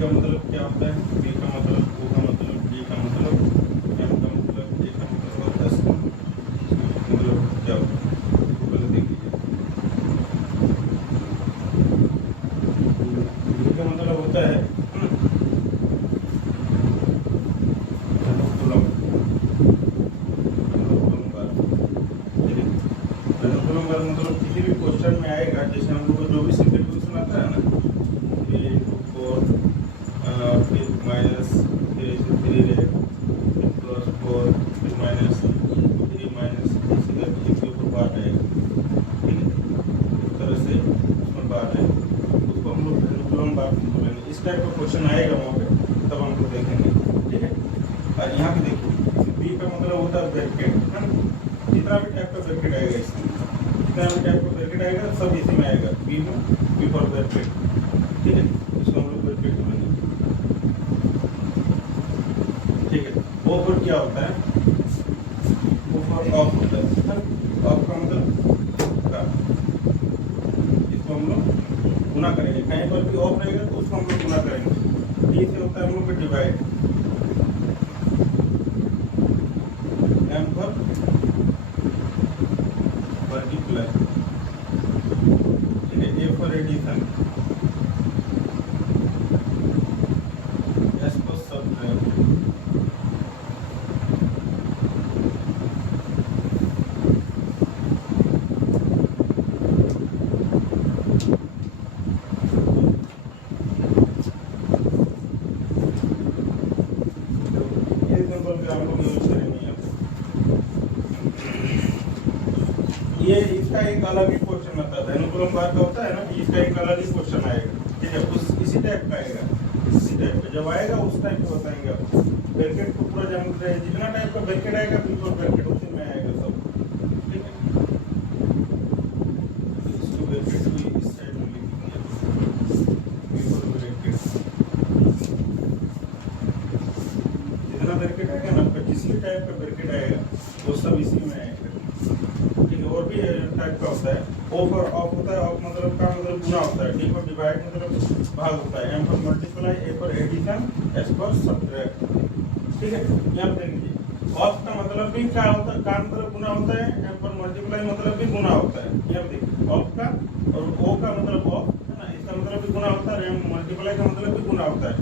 का मतलब क्या होता है, बी का मतलब, ओ का मतलब, डी का मतलब, एम का मतलब, ए का मतलब और एस का मतलब क्या होता है, पहले देख लीजिए। बी का मतलब होता है अनुकूलम, अनुकूलम, ठीक है। अनुकूलम मतलब किसी भी क्वेश्चन में आएगा, जैसे हम लोग को जो भी सिंपलीफिकेशन आता है ना, 3 into 4 फिर माइनस, फिर ऐसे 3 रहेगा, फिर प्लस 4, फिर माइनस 3 माइनस, इसी तरह इसके ऊपर बार रहेगा, ठीक है। इस तरह से उसमें बार रहेगा, उसको हम लोग अनुकूलम बार बोलेंगे। इस टाइप का क्वेश्चन आएगा वहाँ पे, तब हम लोग देखेंगे, ठीक है। और यहाँ पे देखिए, बी का मतलब होता है ब्रैकेट, है ना। जितना भी टाइप का ब्रैकेट आएगा इसमें, जितना भी टाइप का ब्रैकेट आएगा सब इसी में आएगा, बी में, बी फॉर ब्रैकेट, ठीक है। इसको हम लोग ब्रैकेट बोलेंगे, ठीक है। वो पर क्या होता है, वो फॉर ऑफ होता है, ऑफ का मतलब का, इसको हम लोग गुना करेंगे, कहीं पर भी ऑफ रहेगा तो उसको हम लोग गुना करेंगे। डी से होता है हम लोग का डिवाइड, एम पर मल्टीप्लाई, ठीक है। ए फॉर एडिशन, एस पर सब्ट्रैक्ट, ये सिंपल का हम लोग यूज करेंगे यहाँ पे। ये इसका एक अलग ही क्वेश्चन आता है, अनुकूलम बार का होता है ना, इसका एक अलग ही क्वेश्चन आएगा, ठीक है। उस इसी टाइप का आएगा, इसी टाइप का जब आएगा उस टाइप का बताएंगे आपको। ब्रैकेट को पूरा जानते हैं, जितना टाइप का ब्रैकेट आएगा बिल्कुल ब्रैकेट उसी में आएगा सब, ठीक है। इसको ब्रैकेट भी इस साइड में लिख दिया, बिल्कुल ब्रैकेट, जितना ब्रैकेट आएगा ना आपका, जिस भी टाइप का ब्रैकेट आएगा वो सब इसी में आएगा, ठीक है। और भी टाइप का होता है, ओ फॉर ऑफ होता है, ऑफ मतलब का मतलब गुना होता है, डी फॉर डिवाइड मतलब भाग होता है, M for multiply, A for addition, S for subtract, ठीक है। यहाँ पे देख लीजिए, ऑफ का मतलब भी क्या होता है, का मतलब गुना होता है, एम फॉर मल्टीप्लाई मतलब भी गुना होता है। यहाँ पे देखिए, ऑफ का और ओ का मतलब ऑफ है ना, इसका मतलब भी गुना होता है, एम मल्टीप्लाई का मतलब भी गुना होता है।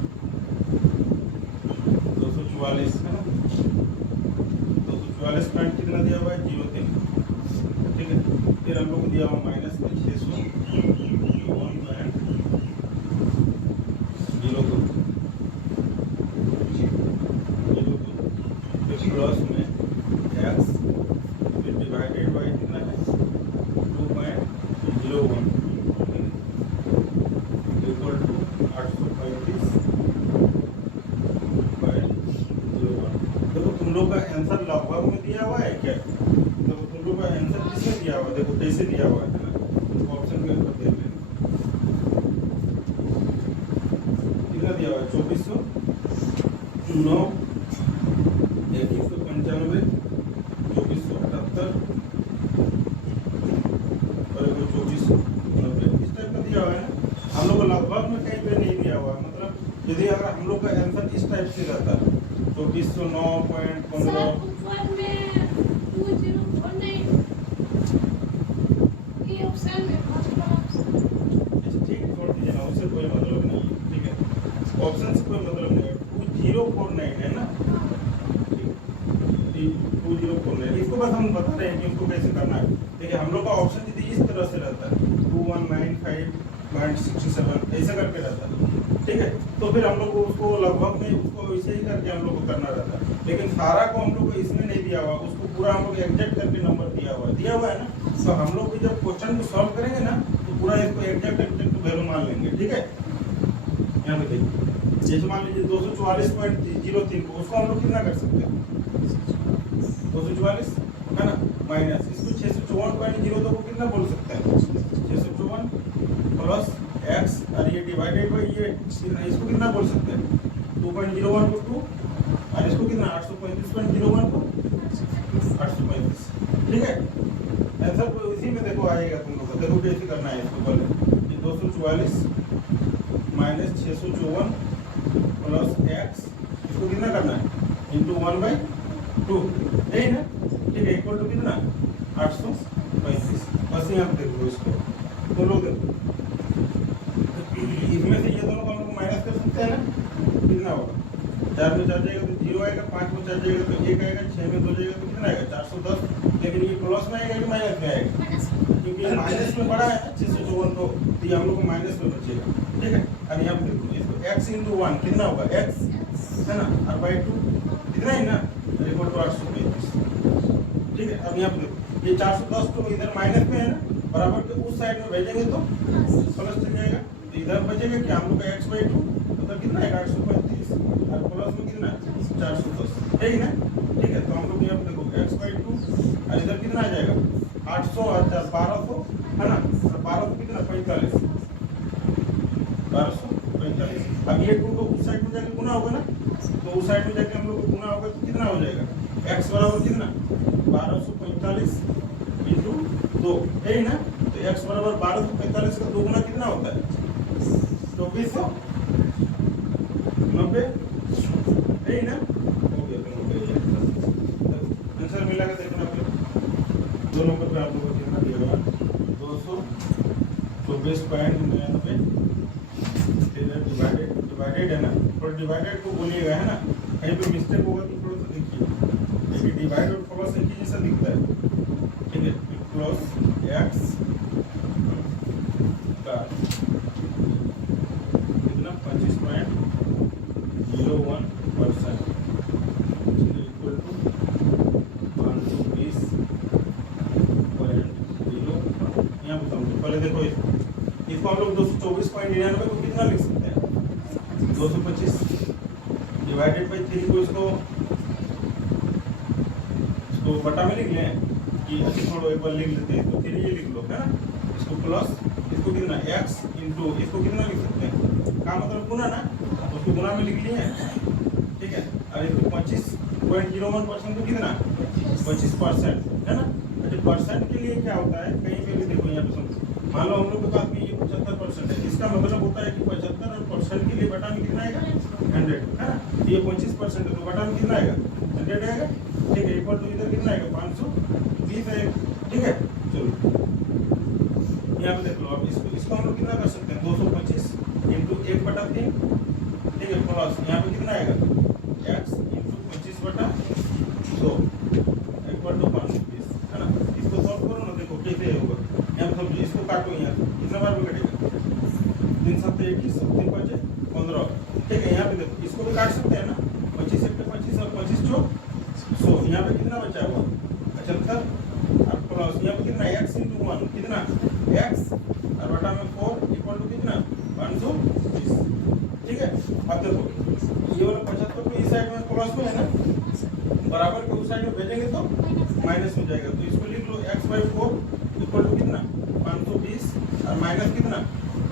244 है ना, 244 पॉइंट कितना दिया हुआ है, 0.3, ठीक है। फिर हम लोग को दिया हुआ माइनस में 601.02, फिर प्लस में एक्स, फिर डिवाइडेड बाई कितना है 2.01, इक्वल टू 835/01। देखो तुम लोग का आंसर लगभग में दिया हुआ है क्या, देखो तुम लोग का आंसर किसमें दिया हुआ है, देखो कैसे दिया हुआ है ना, ऑप्शन के ऊपर देख लेना कितना दिया हुआ है, 2409, 2195, 2478 और 2490, इस टाइप का दिया हुआ है ना। हम लोग को लगभग में कहीं पे नहीं दिया हुआ है, मतलब यदि अगर हम लोग का आंसर इस टाइप से रहता 2409.15, ठीक है, छोड़ दीजिए ना, उससे कोई मतलब नहीं है, ठीक है। ऑप्शन से कोई मतलब नहीं है, 2049 है ना, 2049, इसको बस हम बता रहे हैं कि इसको कैसे करना है, ठीक है। हम लोग का ऑप्शन यदि इस तरह से रहता है 2195.67 ऐसा करके रहता है, ठीक है, तो फिर हम लोग को उसको लगभग में उसको वैसे ही करके हम लोग को करना रहता है। लेकिन सारा को हम लोग को इसमें नहीं दिया हुआ, उसको पूरा हम लोग एग्जैक्ट करके नंबर दिया हुआ है ना। तो हम लोग भी जब क्वेश्चन को सॉल्व करेंगे ना तो पूरा इसको एग्जैक्ट वैल्यू मान लेंगे, ठीक है। यहाँ पे देखिए, जैसे मान लीजिए 244.03 को उसको हम लोग कितना कर सकते हैं, 244 है ना, माइनस इसको 654.02 को कितना बोल सकते हैं, 654 प्लस एक्स और ये डिवाइडेड बाई ये, इसको कितना बोल सकते हैं 2.01 को 2 और इसको कितना 835.01 को 835, ठीक है। आंसर को इसी में देखो आएगा तुम लोग को, देखो कैसे करना है इसको पहले, ये 244 माइनस 654 प्लस एक्स, इसको कितना करना है इंटू 1/2, यही ना, ठीक है, इक्वल टू कितना 835। बस यहाँ पे देखो इसको तो लोग देखो इसमें से ये दोनों को हम लोग माइनस कर सकते हैं ना, कितना होगा 4 में 4 जाएगा तो 0 आएगा, 5 में 4 जाएगा तो 1 आएगा, 6 में 2 जाएगा तो कितना आएगा 410। लेकिन ये प्लस में आएगा कि माइनस में आएगा, क्योंकि ये माइनस में बड़ा है 654 तो ये हम लोग को माइनस में बचेगा, ठीक है। और यहाँ पे देखो इसको x इंटू 1 कितना होगा x है ना, और बाई 2 कितना है ना, इक्वल टू 835, ठीक है। अब यहाँ पे देखो ये 410 तो इधर माइनस में है ना, बराबर के उस साइड में भेजेंगे तो प्लस चल जाएगा, तो इधर बचेगा कि हम लोग का x/2 मतलब कितना है 835 और प्लस में कितना 410, यही ना, ठीक है। तो हम लोग यहाँ पे देखो x/2 और इधर कितना आ जाएगा 800 और 1200 है ना, और 1200 कितना 45, 1245। अब ये 2 को उस साइड में जाके गुना होगा ना, तो उस साइड में जाके हम लोग को गुना होगा तो कितना हो जाएगा x बराबर कितना 1245 इंटू 2, यही ना। तो x बराबर 1245 का 2 गुना कितना होता है 2490, यही ना, हो गया। आंसर मिलेगा देखना फिर 2 नंबर पे आप लोगों को कितना दिया हुआ 224.99, डिवाइडेड है ना, थोड़ा डिवाइडेड को बोलिएगा है ना, कहीं पे मिस्टेक होगा तो थोड़ा सा देखिए, देखिए डिवाइड और प्लस एक ही जैसा दिखता है, ठीक है। प्लस एक्स का कितना 25.01% इक्वल टू 520.01। यहाँ बताऊँ पहले देखो इसको हम लोग 224.99 को कितना लिख सकते हैं 225 डिवाइडेड बाई 3 को इसको बटा में लिख लें कि अच्छी थोड़ा एक बार लिख लेते हैं, तो फिर ये लिख लो है ना, इसको प्लस इसको कितना x इंटू इसको कितना लिख सकते हैं का मतलब गुना ना, उसको गुना में लिख लिए, ठीक है। और इसको 25.01% को कितना 25% है ना। अच्छा परसेंट के लिए क्या होता है, कहीं पे भी देखो यहाँ पे समझो, मान लो हम लोग के पास में ये 75% है, इसका मतलब होता है कि 75 और परसेंट के लिए बटा में कितना आएगा 100 है ना, ये 25% है तो बटा में कितना आएगा 100 आएगा, ठीक है। इक्वल टू इधर कितना आएगा 520 आएगा, ठीक है। चलो यहाँ पे देख लो, अब इसको हम लोग कितना कर सकते हैं 225 इंटू 1/3, ठीक है, प्लस यहाँ पे कितना आएगा x इंटू 25/100 इक्वल टू 520 है ना। इसको सॉल्व करो ना, देखो कैसे होगा, यहाँ पे समझो इसको काटो, यहाँ कितना बार में कटेगा 3 7 21 3 5 15, ठीक है। यहाँ पे देखो इसको भी काट सकते हैं ना, 25 1 25 और 25 चौक 100, यहाँ पे कितना बचा हुआ 75 और प्लस यहाँ पे कितना x इंटू 1 कितना x और बटा में 4 इक्वल टू कितना 520, ठीक है। अब देखो ये वाला 75 को इस साइड में प्लस में है ना, बराबर के उस साइड में भेजेंगे तो माइनस हो जाएगा, तो इसको लिख लो x/4 इक्वल टू कितना 520 और माइनस कितना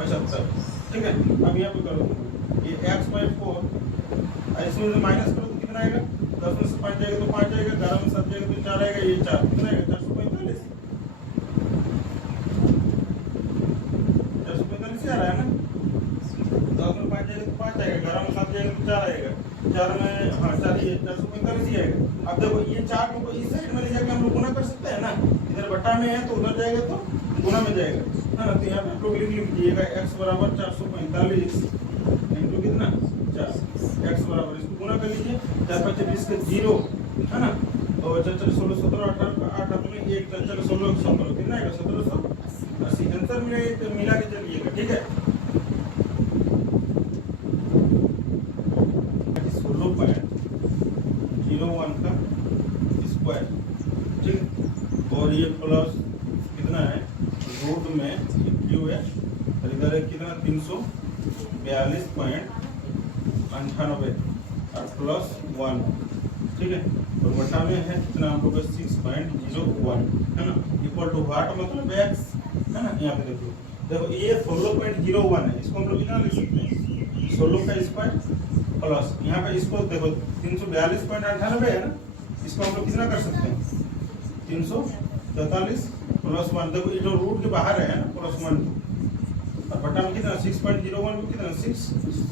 75, ठीक है। अब यहाँ पे करो ये x/4 इसमें से माइनस करो तो कितना आएगा 10 में से 5 जाएगा तो 5 जाएगा, 11 में 7 जाएगा तो 4 आएगा, ये 4 कितना आएगा 445 आ रहा है ना, 10 में 5 जाएगा तो 5 आएगा, 11 में 7 जाएगा तो 4 आएगा, 4 में हाँ 4 ये 445 ही आएगा। अब देखो ये 4 को इस साइड में ले जाके हम लोग गुना कर सकते हैं ना, इधर बटा में है तो उधर जाएगा तो गुना में जाएगा है ना। तो यहाँ पे आप लोग लिख लीजिएगा x बराबर 445 इंटू कितना 4, x बराबर इसको गुना कर लीजिए 4 5 20 के 0 है ना, तो 4 4 16 17 18 8 8 में 1 4 4 16 17 कितना आएगा 1780, आंसर मिला के चलिएगा, ठीक है। 16.01 का स्क्वायर, ठीक, और ये प्लस कितना है रूट में क्यू है और इधर है कितना 342.98 और प्लस 1, ठीक है, और बटा में है कितना हम लोग 6.01 है ना, इक्वल टू व्हाट मतलब x है ना। यहाँ पे देखो देखो ये 16.01 है, इसको हम लोग कितना लिख सकते हैं 16 का स्क्वायर प्लस यहाँ पे इसको देखो 342.98 है ना, इसको हम लोग कितना कर सकते हैं 343 प्लस 1, देखो ये जो रूट के बाहर है ना प्लस 1 और बटा में कितना 6.01 को कितना 6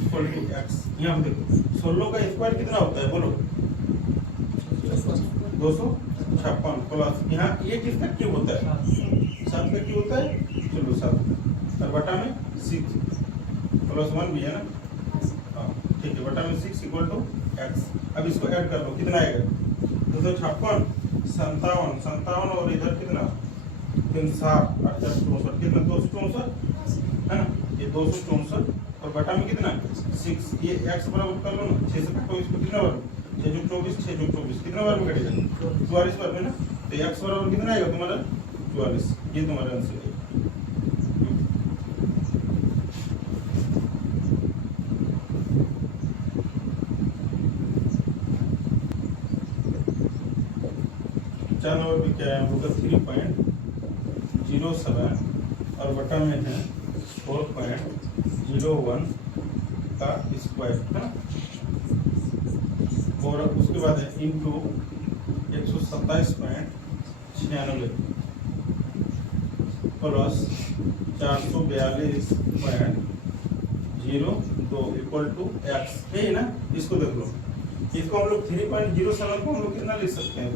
इक्वल टू x। यहाँ पे देखो 16 का स्क्वायर कितना होता है बोलो 256 प्लस यहाँ ये किसका क्यूब होता है 7 का क्यूब होता है। चलो 7 और बटा में 6 प्लस 1 भी है ना। हाँ ठीक है बटा में 6 इक्वल टू x। अब इसको ऐड कर लो कितना आएगा 256 57 और इधर कितना 360 और 64 कितना 264 है ना। ये 264 और बटा में कितना 6 ये x बराबर कर लो ना 6 से काटो इसको कितना बार 6 कितना बार में कटेगा 44 बार में ना। तो x बराबर कितना आएगा तुम्हारा 44। ये तुम्हारा आंसर है। चार नंबर पे क्या है हम लोग का 3.07 और बटा में है 4.01 का स्क्वायर है ना। और उसके बाद है into 127.96 plus 442.02 equal to x है ना। इसको देख लो इसको हम लोग 3.07 को हम लोग कितना लिख सकते हैं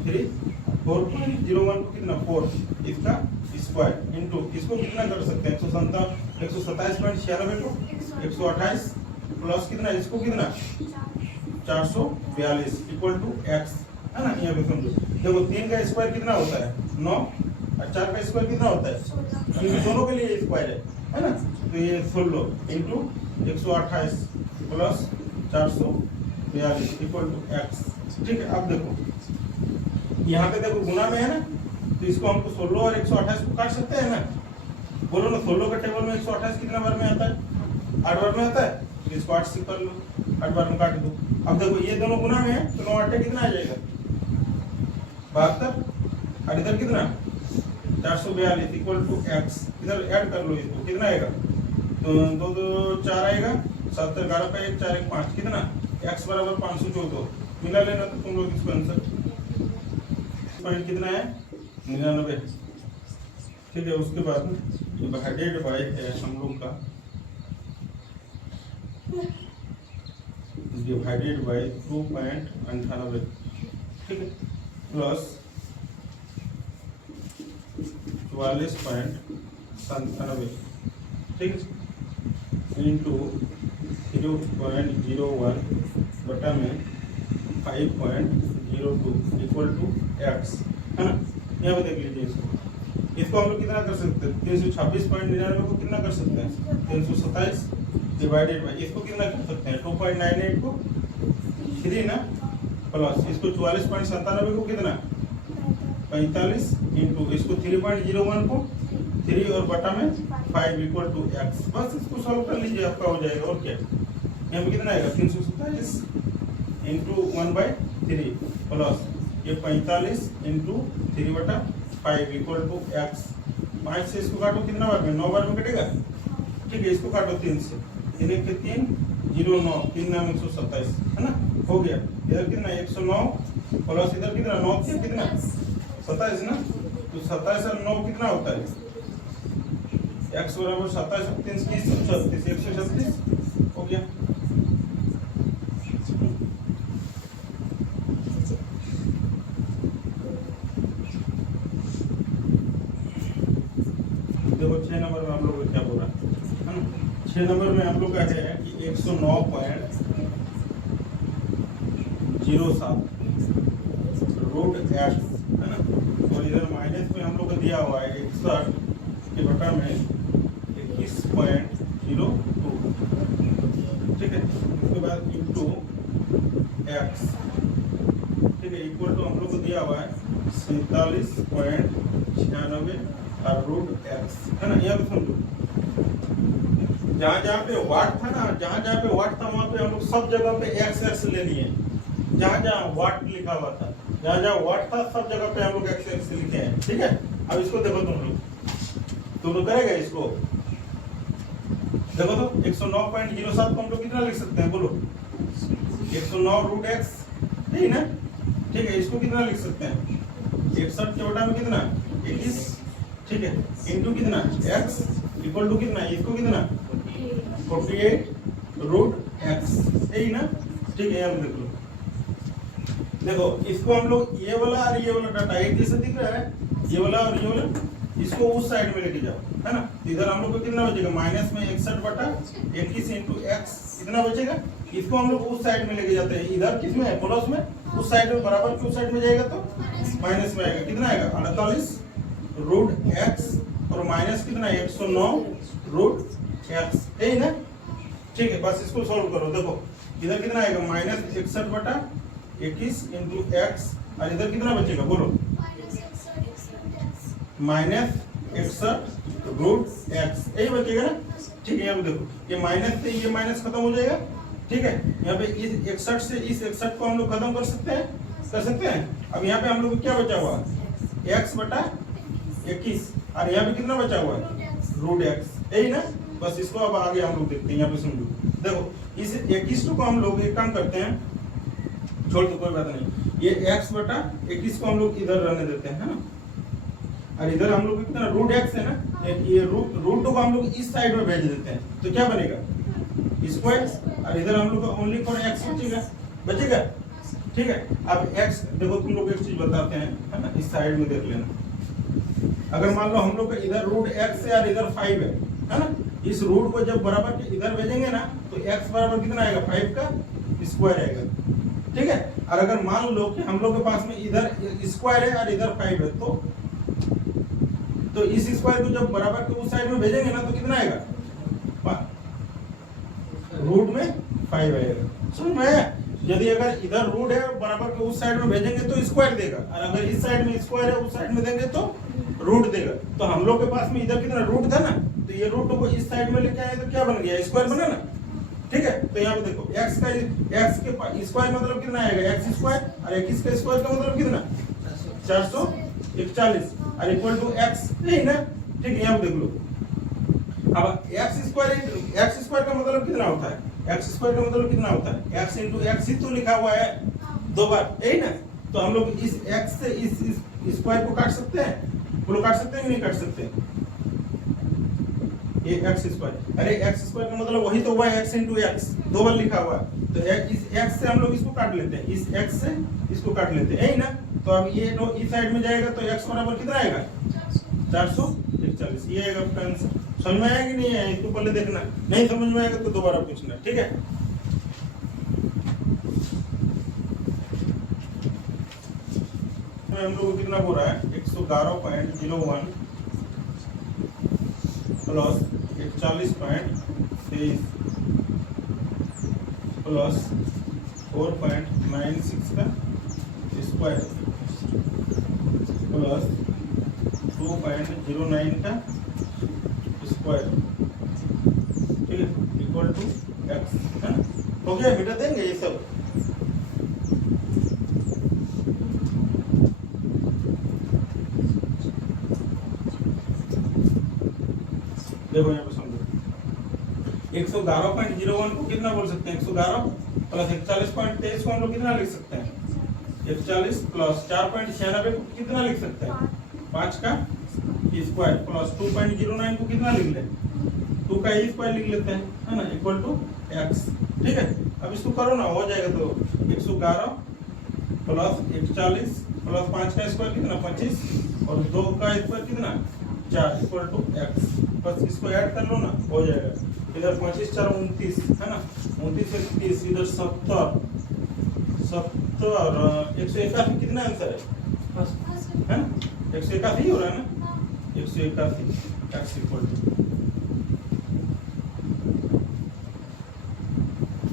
4.01 को कितना 4 इसका स्क्वायर इंटू इसको कितना कर सकते हैं 127.96 को 128 प्लस कितना इसको कितना 442 इक्वल टू एक्स है ना। यहाँ पे समझो देखो 3 का स्क्वायर कितना होता है 9 और 4 का स्क्वायर कितना होता है क्योंकि दोनों के लिए स्क्वायर है ना। तो ये 16 into 128 plus 442 equal to x. ठीक है अब देखो यहाँ पे देखो गुना में है ना तो इसको हमको 16 और 128 को काट सकते हैं ना। बोलो ना 16 का टेबल में 128 कितना बार में आता है 8 बार में आता है। तो इसको 8 से कर लो 8 बार में काट दो। अब देखो ये दोनों गुना में है तो 9 8 कितना आ जाएगा 72 और इधर कितना 442 इक्वल टू एक्स। इधर ऐड कर लो इसको कितना आएगा तो 2 2 4 आएगा 7 11 पे 1 4 1 5 कितना एक्स बराबर 514 मिला लेना। तो तुम लोग इसको आंसर पॉइंट कितना है 99। ठीक है उसके बाद डिवाइडेड बाय है हम लोग का डिवाइडेड बाय 2.98 ठीक है प्लस 44.97 ठीक है इंटू 0.01 बटा में 5.02 इक्वल टू एक्स है ना। यहाँ पे देख लीजिए इसको हम लोग कितना कर सकते हैं 326.99 को कितना कर सकते हैं 327 डिवाइडेड बाय इसको कितना कर सकते हैं 2.98 को 3 ना प्लस इसको 44.97 को कितना 45 इंटू इसको 3.01 को 3 और बटा में 5 इक्वल टू एक्स। बस इसको सॉल्व कर लीजिए आपका हो जाएगा। और क्या यहाँ पे कितना आएगा 327 इंटू 1/3 प्लस ये 45 इंटू 3 बटा 5 इक्वल टू एक्स। 5 से इसको काटो कितना बार में 9 बार में कटेगा। ठीक है इसको काटो 3 से 3 के 3 0 9 3 नाम 127 है ना हो गया। इधर कितना 109 प्लस इधर कितना 9 से कितना 27 ना। तो 27 और 9 कितना होता है x बराबर 27 3 36 136 हो गया। देखो 6 नंबर में हम लोग क्या बोल रहा है ना 6 नंबर में हम लोग का है कि 109.07 रूट एक्स है ना। और इधर माइनस में हम लोग को दिया हुआ है 61 के बटा में 21.02 ठीक है। उसके बाद इंटू एक्स ठीक है इक्वल टू हम लोग को दिया हुआ है 47.96 और रूट एक्स है ना। यहाँ पे समझो जहाँ जहाँ पे वाट था ना जहाँ पे वाट था वहाँ पे हम लोग सब जगह पे एक्स एक्स ले लिए। जहाँ वाट लिखा हुआ था जहाँ वाट था सब जगह पे हम लोग एक्स एक्स लिखे हैं। ठीक है अब इसको देखो तुम लोग करेगा इसको देखो तो 109.07 को हम लोग कितना लिख सकते हैं बोलो 109 रूट एक्स ठीक है। ठीक है इसको कितना लिख सकते हैं 61 के बटा में कितना 21 ठीक है इंटू कितना एक्स इक्वल टू कितना, इसको कितना 48 रूट एक्स, यही ना। ठीक है, यहाँ देख लो, देखो इसको हम लोग ये वाला और ये वाला डाटा एक जैसे दिख रहा है, ये वाला और ये वाला, इसको उस साइड में लेके जाओ, है ना। इधर हम लोग को कितना बचेगा, माइनस में 61/21 इंटू एक्स कितना बचेगा, इसको हम लोग उस साइड में लेके जाते हैं, इधर किसमें है, प्लस में, उस साइड में बराबर के उस साइड में जाएगा तो माइनस में आएगा, कितना आएगा 48 रूट एक्स और माइनस कितना 109 रूट एक्स, यही ना। ठीक है, बस इसको सॉल्व करो, देखो इधर कितना आएगा माइनस 61/21 इंटू एक्स और इधर कितना बचेगा बोलो, माइनस 61 रूट एक्स, यही बचेगा ना। ठीक है, यहाँ पे देखो ये माइनस से ये माइनस खत्म हो जाएगा। ठीक है, यहाँ पे इस 61 से इस 61 को हम लोग खत्म कर सकते हैं। अब यहाँ पे हम लोग को क्या बचा हुआ है, x/21 और यहाँ पे कितना बचा हुआ है रूट एक्स, यही ना। बस इसको अब आगे हम लोग देखते हैं, यहाँ पे समझो, देखो इस 21 को हम लोग एक काम करते हैं, छोड़ दो कोई बात नहीं, ये x/21 को हम लोग इधर रहने देते हैं, है ना। और इधर हम लोग कितना रूट एक्स है ना, ये रूट को हम लोग इस साइड में भेज देते हैं, तो क्या बनेगा स्क्वायर, और इधर हम लोग ओनली फॉर एक्स बचेगा। ठीक है, अब एक्स देखो तुम लोग एक चीज बताते हैं, है ना, इस साइड में देख लेना। अगर मान लो हम लोग का इधर रूट एक्स है और इधर 5 है ना, इस रूट को जब बराबर के इधर भेजेंगे ना तो x बराबर कितना आएगा 5 का स्क्वायर आएगा। ठीक है, और अगर मान लो कि हम लोग के पास में इधर स्क्वायर है और इधर 5 है, तो इस स्क्वायर को जब बराबर के उस साइड में भेजेंगे ना तो कितना आएगा, रूट में 5 आएगा। समझ में आया, यदि अगर इधर रूट है बराबर के उस साइड में भेजेंगे तो स्क्वायर देगा, और अगर इस साइड में स्क्वायर है उस साइड में देंगे तो रूट देगा। तो हम लोग के पास में इधर कितना रूट था ना, तो ये रूट को इस साइड में लेके आए तो क्या बन गया, स्क्वायर बना ना। ठीक है, तो यहाँ पे देखो x के स्क्वायर मतलब कितना आएगा x स्क्वायर, और 21 का स्क्वायर का मतलब कितना 441 और इक्वल टू x, यही ना। ठीक है, यहाँ पे देख लो, अब x स्क्वायर का मतलब कितना होता है, x स्क्वायर का मतलब कितना होता है, x इंटू एक्स ही तो लिखा हुआ है 2 बार, यही ना। तो हम लोग इस x से इस स्क्वायर को काट सकते हैं, बोलो काट सकते हैं कि नहीं काट सकते, ये एक्स स्क्वायर, अरे एक्स स्क्वायर का मतलब वही तो हुआ है x इंटू एक्स, 2 बार लिखा हुआ है, तो इस x से हम लोग इसको काट लेते हैं, इस x से इसको काट लेते हैं, यही ना। तो अब ये तो इस साइड में जाएगा तो x बराबर कितना आएगा 441, ये आएगा आपका आंसर। समझ में आया कि नहीं आया, इसको पहले देखना, नहीं समझ में आएगा तो दोबारा पूछना। ठीक है, हम लोग को कितना बोल रहा है 111.01 प्लस 41.23 प्लस 4.96 का स्क्वायर प्लस 2.09 का स्क्वायर, ठीक है, इक्वल टू एक्स, है ना। हो गया बेटा, देंगे ये सब। देखो यहाँ पे समझो 111.01 को कितना बोल सकते हैं, 111 प्लस 41.23 को हम लोग कितना लिख सकते हैं, 41 प्लस 4.96 को कितना लिख सकते हैं 5 का स्क्वायर प्लस 2.09 को कितना लिख लें 2 का स्क्वायर लिख लेते हैं, है ना, इक्वल टू एक्स। ठीक है, अब इसको करो ना, हो जाएगा। तो 111 प्लस 41 प्लस 5 का स्क्वायर कितना 25 और 2 का स्क्वायर कितना 4 इक्वल टू एक्स। बस इसको ऐड कर लो ना, हो जाएगा। इधर 25 4 29, है ना, 29 से 30, इधर 70 181 कितना आंसर है ना, 181 हो रहा है ना, 181 एक्स इक्वल टू।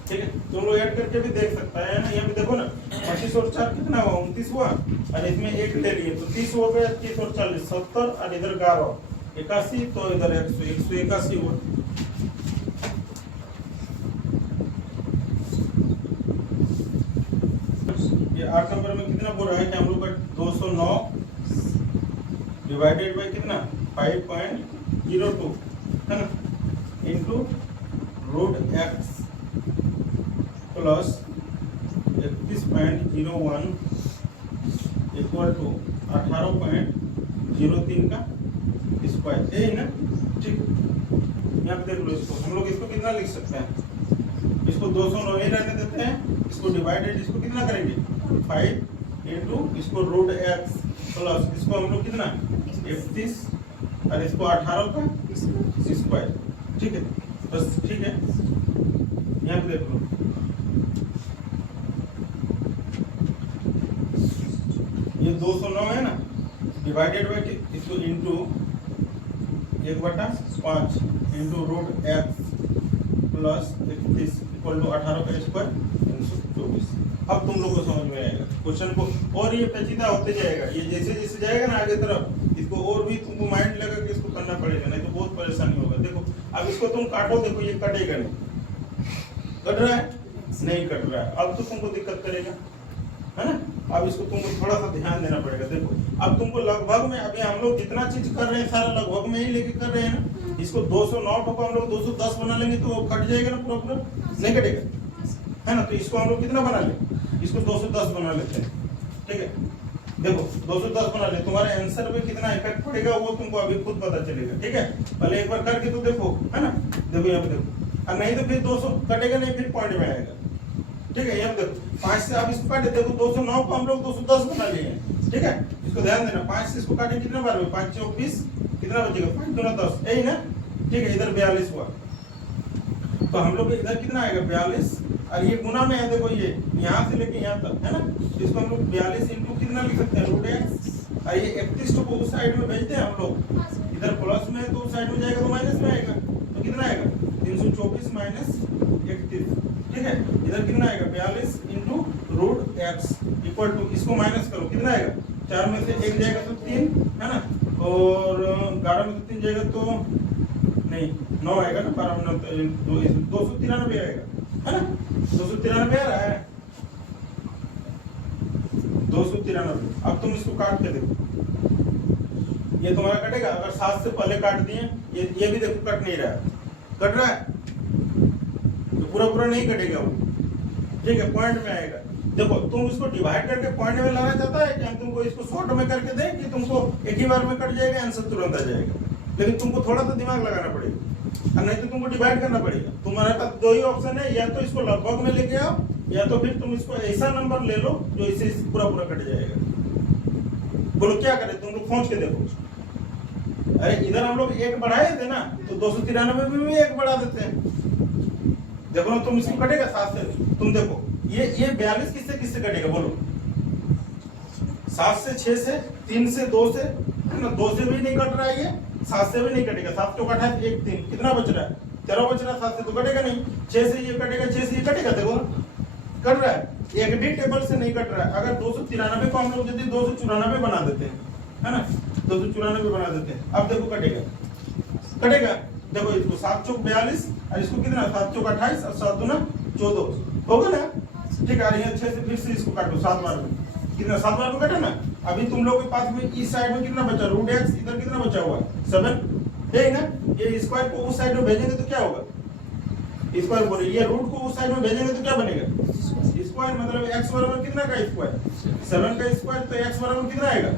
ठीक है, तुम लोग ऐड करके भी देख सकता है ना। यहाँ पे देखो ना 25 और 4 कितना हुआ 29 हुआ, और इसमें 1 ले लिए तो 30 हो गया, 30 और 40 70 और इधर 11 81, तो इधर 181 हुआ। ये 8 नंबर में कितना बोल रहा है कि हम लोग का 209 डिवाइडेड बाय कितना 5.02, है ना, into root x plus 31.01 equal to 18.03 का स्क्वायर, यही ना। ठीक, यहाँ पे देख लो इसको, हम लोग इसको कितना लिख सकते हैं, इसको 209 ही रहने देते हैं, इसको डिवाइडेड इसको कितना करेंगे 5 इंटू इसको रूट एक्स प्लस इसको हम लोग कितना 31 और इसको 18 का स्क्वायर, ठीक है बस ठीक है। यहाँ पे देख लो ये 209 है ना, डिवाइडेड बाई इसको into 1/5 into root x plus 31 equal to 18 का स्क्वायर 324। अब तुम लोग को समझ में आएगा क्वेश्चन को, और ये पेचीदा होते जाएगा, ये जैसे जैसे जाएगा ना आगे तरफ इसको और भी तुमको माइंड लगा कि इसको करना पड़ेगा, नहीं तो बहुत परेशानी होगा। देखो अब इसको तुम काटो, देखो ये कटेगा नहीं, कट रहा है नहीं कट रहा है, अब तो तुमको दिक्कत करेगा है ना। अब इसको तुमको थोड़ा सा ध्यान देना पड़ेगा। देखो अब तुमको लगभग में अभी हम लोग जितना चीज कर रहे हैं सारा लगभग में ही लेके कर रहे हैं ना। इसको 209 को हम लोग 210 बना लेंगे तो वो कट जाएगा ना पूरा पूरा, नहीं कटेगा है ना। तो इसको हम लोग कितना बना ले, इसको 210 बना लेते हैं, ठीक है। देखो 210 बना ले, तुम्हारे आंसर पे कितना इफेक्ट पड़ेगा वो तुमको अभी खुद पता चलेगा, ठीक है। पहले एक बार करके तो देखो है ना, देखो यहाँ पे देखो, और नहीं तो फिर 200 कटेगा नहीं, फिर पॉइंट में आएगा, ठीक है। यहाँ पे देखो 5 से आप इसको काटे, देखो 209 को हम लोग 210 बना लिए हैं, ठीक है। इसको ध्यान देना, 5 से इसको काटे कितने बार में, 5 चौक 20, कितना बचेगा 5 दूना 10, यही ना, ठीक है। इधर 42 हुआ, तो हम लोग इधर कितना आएगा 42, और ये गुना में है, देखो ये यहाँ से लेके यहाँ तक है ना, तो इसको हम लोग 42 इंटू कितना लिख सकते हैं रूट एक्स, और ये 31 को उस साइड में भेजते हैं हम लोग, इधर प्लस में है तो उस साइड में जाएगा तो माइनस में आएगा, तो कितना आएगा 324 माइनस 31, ठीक है। इधर कितना आएगा 42 into root x equal to, इसको माइनस करो कितना आएगा, 4 में से 1 जाएगा तो 3 है ना, और 11 में से 3 जाएगा तो नहीं 9 आएगा ना, 12 में 293 आएगा है ना, 293 आ रहा है 293। अब तुम इसको काट के देखो, ये तुम्हारा कटेगा, अगर 7 से पहले काट दिए, ये भी देखो कट नहीं रहा है, कट रहा है तो पूरा पूरा नहीं कटेगा वो, ठीक है, पॉइंट में आएगा। देखो तुम इसको डिवाइड करके पॉइंट में लाना चाहता है कि हम तुमको इसको शॉर्ट में करके दें कि तुमको एक ही बार में कट जाएगा, आंसर तुरंत आ जाएगा, लेकिन तुमको थोड़ा सा दिमाग लगाना पड़ेगा, और नहीं तो तुमको डिवाइड करना पड़ेगा। तुम्हारे पास 2 ही ऑप्शन है, या तो इसको लगभग में लेके आओ, या तो फिर तुम इसको ऐसा नंबर ले लो जो इससे पूरा पूरा कट जाएगा। बोलो क्या करें, तुम लोग सोच के देखो। अरे इधर हम लोग 1 बढ़ाए थे ना, तो 293 में भी 1 बढ़ा देते हैं। देखो ना तुम इसको कटेगा 7 से, तुम देखो ये 42 किससे किससे कटेगा बोलो, 7 से 6 से 3 से 2 से है ना, 2 से भी नहीं कट रहा है, ये 7 से भी नहीं कटेगा, 7 चौक 28 1 3 कितना बच रहा है 13 बच रहा है, 7 से तो कटेगा नहीं, 6 से ये कटेगा, 6 से ये कटेगा, देखो कट रहा है, एक भी टेबल से नहीं कट रहा है। अगर 293 को हम लोग यदि 294 बना देते हैं है ना, 294 बना देते हैं, अब देखो कटेगा, कटेगा। देखो इसको 7 चौक 42 और इसको कितना 7 चौक 28 और 7 दूना 14 होगा ना, ठीक है। यहाँ 6 से फिर से इसको काटो 7 बार में, कितना 7 बार में कटा ना। अभी तुम लोग के पास में इस साइड में कितना बचा, रूट एक्स, इधर कितना बचा हुआ 7 है ना, ये स्क्वायर को उस साइड में भेजेंगे तो क्या होगा, स्क्वायर बोले, ये रूट को उस साइड में भेजेंगे तो क्या बनेगा स्क्वायर, मतलब x बराबर कितना का स्क्वायर 7 का स्क्वायर, तो x बराबर कितना आएगा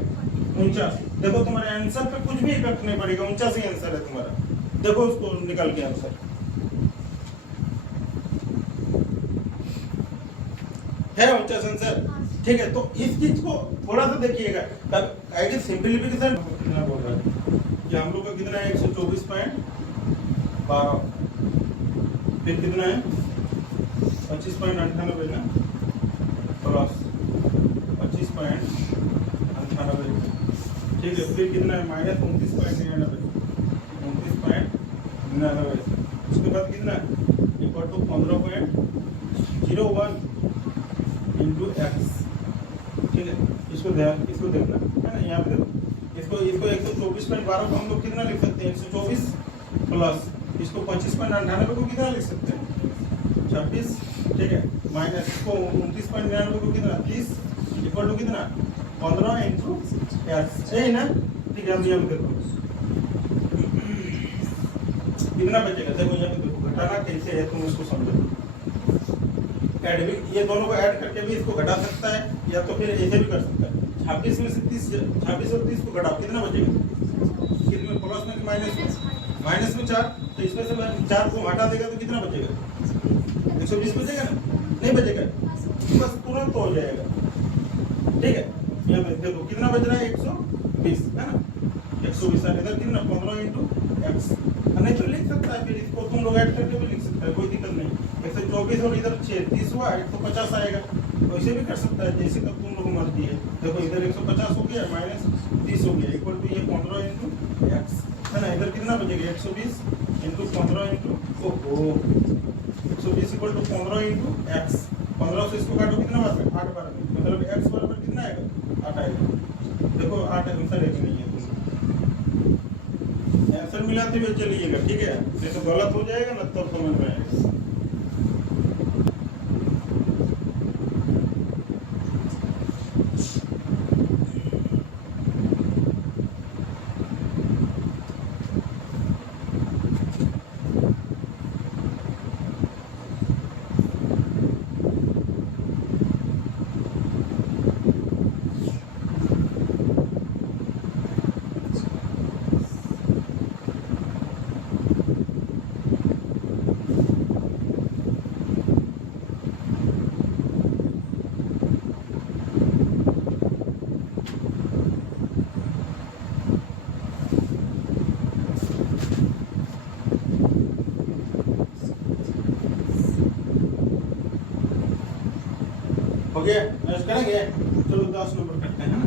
49। देखो तुम्हारे आंसर पे कुछ भी इफेक्ट नहीं पड़ेगा, 49 ही आंसर है तुम्हारा। देखो उसको निकल के आंसर है 49 आंसर, ठीक है। तो इस चीज को थोड़ा सा देखिएगा, तब आइडिया सिंपलीफिकेशन कितना बोल रहा है कि हम लोग का कितना है 124.12, फिर कितना है 25.98 ना प्लस 25.98, ठीक है। फिर कितना है माइनस 29.99, 29.99, उसके बाद कितना इक्वल टू 15.01 इंटू एक्स, ठीक है। इसको देखना है ना, यहाँ पे देखो इसको 124.12 को हम लोग कितना लिख सकते हैं 124 प्लस इसको 25.98 को कितना लिख सकते हैं 26, ठीक है, माइनस इसको 29.99 को कितना 30 इक्वल टू कितना 15 इंटू एक्स, यही ना, ठीक है। अब यहाँ पे देखो कितना बचेगा, देखो यहाँ पे देखो घटाना कैसे है तुम इसको समझो, ऐड भी, ये दोनों को ऐड करके भी इसको घटा सकता है, या तो फिर ऐसे भी कर सकता है। 26 में से 30, 26 और 30 को घटाओ कितना बचेगा, कितने प्लस में कि माइनस में, माइनस में 4 तो इसमें से मैं 4 को हटा देगा तो कितना बचेगा? 120 बचेगा ना? नहीं बचेगा? बस तुरंत हो जाएगा। ठीक है, यहाँ पे देखो कितना बच रहा है? 120 है ना? 120 इधर कितना? 15 इंटू एक्स। नहीं तो लिख सकता है, फिर इसको तुम लोग ऐड करके भी लिख सकता है, कोई दिक्कत नहीं। 124 और इधर 30 हुआ, 150 आएगा। वैसे भी कर सकता है, जैसे तक तुम लोग मर्जी है। देखो इधर 150 हो गया माइनस 30 हो गया इक्वल टू ये 15 इंटू एक्स है ना? इधर कितना बचेगा? 120 into 15 into 120 equal to 15 into x. 15 से इसको काटो कितना बार में? 8 बार में, मतलब एक्स बराबर कितना आएगा? 8 आएगा। देखो 8 आंसर है कि नहीं है? आंसर मिलाते हुए चलिएगा, ठीक है? नहीं तो गलत हो जाएगा ना, तब समझ में आएगा। हो गया? मैच करेंगे? चलो 10 नंबर करते हैं ना।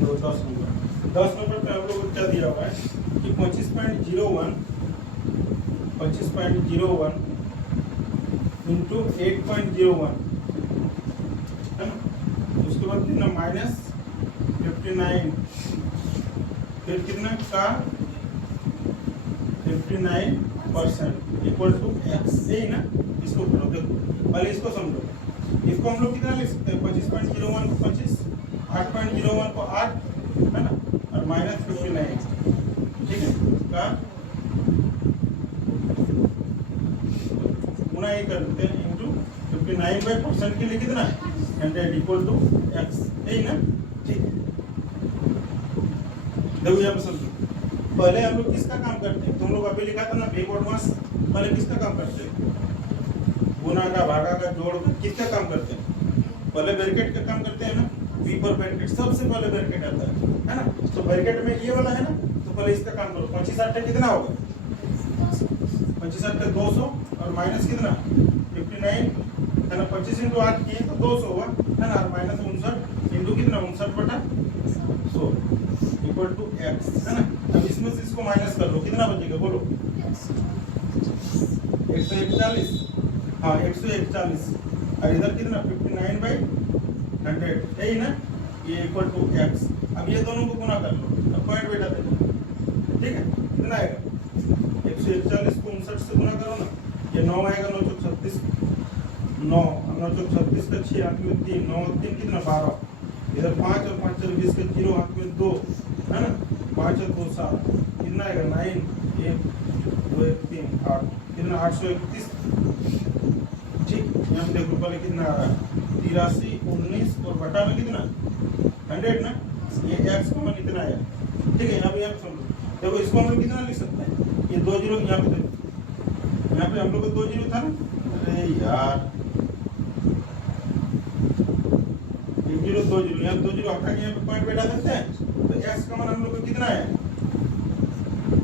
तो 10 नंबर पे हम लोग को क्या दिया हुआ है कि 25.01 इंटू 8.01 है ना? उसके बाद कितना? माइनस 59, फिर कितना का 59% इक्वल टू एक्स। यही ना? इसको करो, देखो पहले इसको समझो। इसको हम लोग कितना लिख सकते हैं? 25.01 को 25, 8.01 को 8 है ना, और माइनस 59, ठीक है, का गुना ही कर देते हैं इंटू 59/% के लिए कितना? 100 इक्वल टू एक्स। यही ना? ठीक है, देखो यहाँ पे समझो। पहले हम लोग किसका काम करते हैं? तुम लोग अभी लिखा था ना बैकवर्ड मास। पहले किसका काम करते हैं? गुना का, भागा का, जोड़ का, किसका काम करते हैं? पहले ब्रैकेट का काम करते हैं ना। बी पर ब्रैकेट, सबसे पहले ब्रैकेट आता है ना? तो ब्रैकेट में ये वाला है ना, तो पहले इसका काम करो। 25 8 कितना होगा? 25 8 200 और माइनस कितना? 59 है ना? 25 इंटू 8 किए तो 200 हुआ है ना, और माइनस 59 इंटू कितना? 59/100 इक्वल टू एक्स है ना? अब इसमें से इसको माइनस कर लो, कितना बचेगा बोलो? 141। हाँ 141, और इधर कितना? 59/100, यही ना? ये इक्वल टू एक्स। अब ये दोनों को गुना कर लो, अब पॉइंट बैठा देना, ठीक है? कितना आएगा? 141 को 59 से गुना करो ना, ये 9 आएगा, 9 चौक 36, 9 9 चौक 36 का 6 हाथ में 3, 9 3 कितना? 12, इधर 5 और 5 4 20 का 0 हाथ में 2 है ना, 5 और 2 7, कितना आएगा? 9 1 2 1 3 8, कितना? 831। ठीक, यहाँ पे देखो पहले कितना आ रहा है? 83 19 और बटा में कितना? 100 ना? ये एक्स का मान इतना आया, ठीक है? यहाँ पे समझो, देखो इसको हम लोग कितना लिख सकते हैं? ये 2 जीरो यहाँ पे देखो, यहाँ पे हम लोग को 2 जीरो था ना। अरे यार 1 0 2 0, यहाँ 2 0 हटा के यहाँ पे पॉइंट बैठा सकते हैं। तो एक्स का मान हम लोग को कितना है?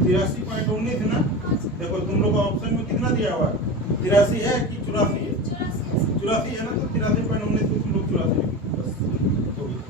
83.19 है ना? देखो तुम लोग को ऑप्शन में कितना दिया हुआ है? 83 है कि 84 है? 84 है ना, तो 83.19 को तुम लोग 84 लिखो बस, हो गया।